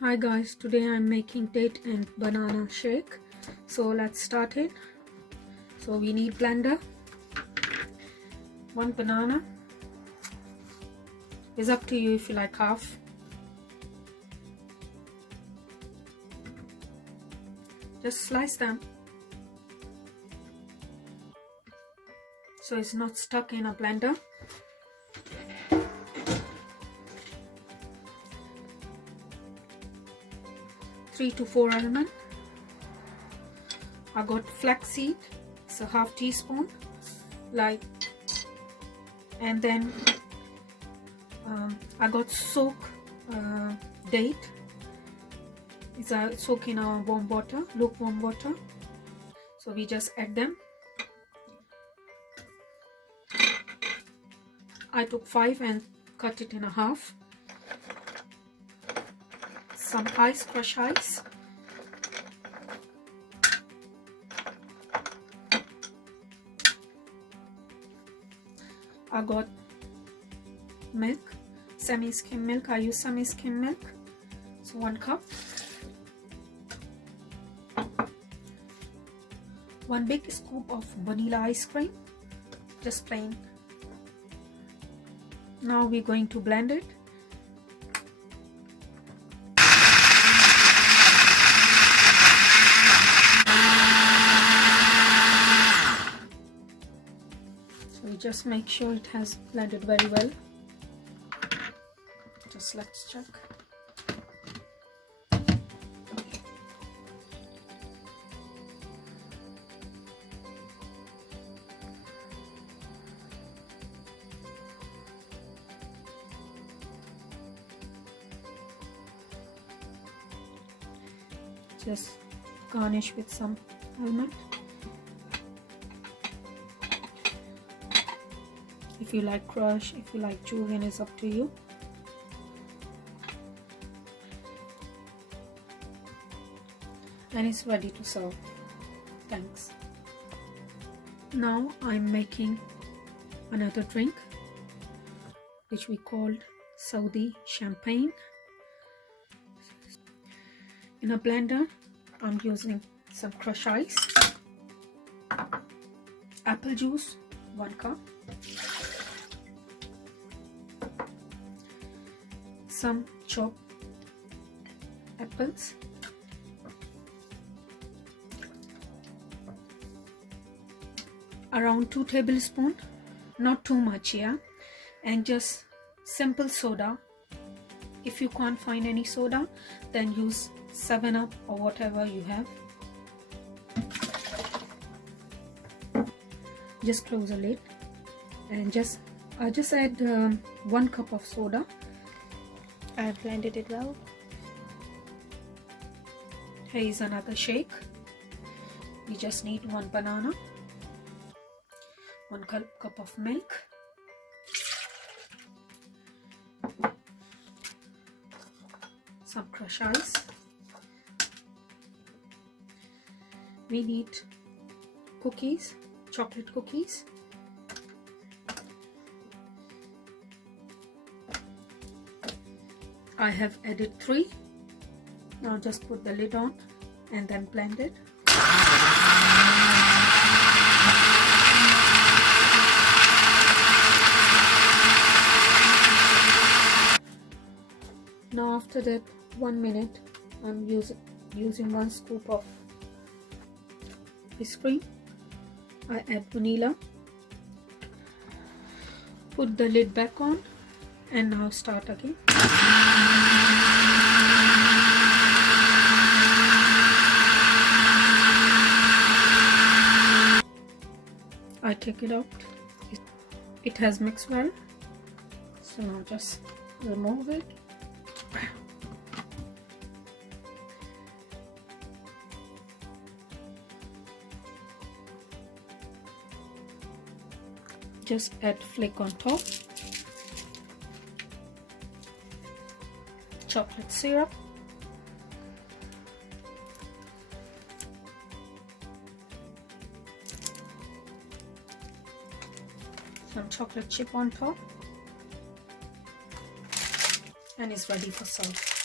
Hi guys, today I'm making date and banana shake. So let's start it. So we need blender, one banana. It's up to you if you like half. Just slice them so it's not stuck in a blender. Three to 4 almonds. I got flaxseed, it's a half teaspoon, and then I got soak date. It's soak in a warm water, lukewarm water. So we just add them. I took 5 and cut it in a half. Some ice, crushed ice. I got milk, semi-skim milk. I use semi-skim milk. So 1 cup. 1 big scoop of vanilla ice cream, just plain. Now we're going to blend it. So we just make sure it has blended very well. Just let's check. Just garnish with some almond. If you like crush, if you like chewing, it's up to you. And it's ready to serve. Thanks. Now I'm making another drink which we called Saudi champagne. In a blender, I'm using some crushed ice, apple juice, 1 cup, some chopped apples, around 2 tablespoons, not too much, yeah, and just simple soda. If you can't find any soda, then use 7-Up or whatever you have. Just close the lid and I just add 1 cup of soda. I blended it well. Here is another shake. We just need 1 banana, 1 cup of milk, some crushed ice. We need cookies, chocolate cookies. I have added 3. Now just put the lid on and then blend it. Now after that 1 minute, I'm using 1 scoop of ice cream. I add vanilla, put the lid back on, and now start again. I take it out. It has mixed well, so now just remove it. Just add flake on top, chocolate syrup, some chocolate chip on top, and it's ready for serve.